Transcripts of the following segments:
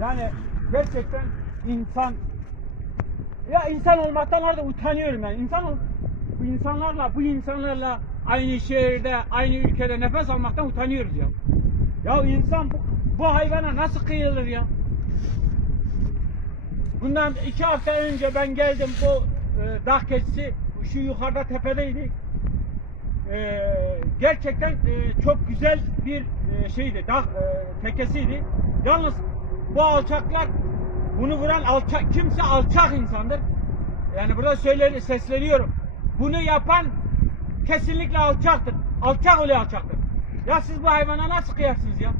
Yani gerçekten insan ya insan olmaktan orada utanıyorum yani. İnsan bu insanlarla bu insanlarla aynı şehirde, aynı ülkede nefes almaktan utanıyoruz ya. Ya insan bu, bu hayvana nasıl kıyılır ya? Bundan iki hafta önce ben geldim bu e, dağ keçisi şu yukarıda tepedeydi. E, gerçekten e, çok güzel bir e, şeydi, dağ e, tekesiydi. Yalnız bu alçaklar bunu vuran alçak kimse alçak insandır. Yani burada söyler, sesleniyorum. Bunu yapan kesinlikle alçaktır. Alçak oluyor alçaktır. Ya siz bu hayvana nasıl kıyarsınız ya?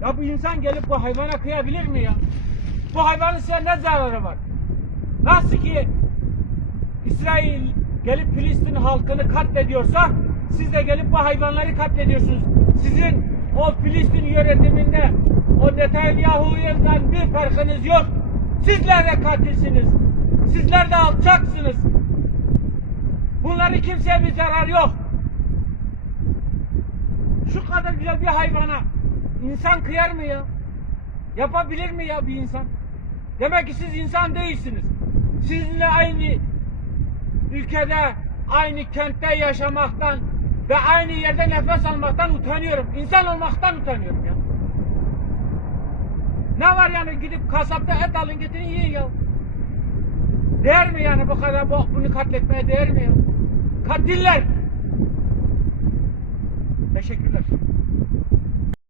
Ya bu insan gelip bu hayvana kıyabilir mi ya? Bu hayvanın size ne zararı var? Nasıl ki İsrail gelip Filistin halkını katlediyorsa siz de gelip bu hayvanları katlediyorsunuz. Sizin o Filistin yönetiminde o Netanyahu'dan bir farkınız yok. Sizler de katilsiniz. Sizler de alçaksınız. Bunların kimseye bir zarar yok. Şu kadar güzel bir hayvana insan kıyar mı ya? Yapabilir mi ya bir insan? Demek ki siz insan değilsiniz. Sizinle aynı ülkede, aynı kentte yaşamaktan ve aynı yerde nefes almaktan utanıyorum. İnsan olmaktan utanıyorum ya. Ne var yani gidip kasapta et alın getirin yiyin ya. Değer mi yani bu kadar bu, bunu katletmeye değer mi ya? Katiller. Teşekkürler.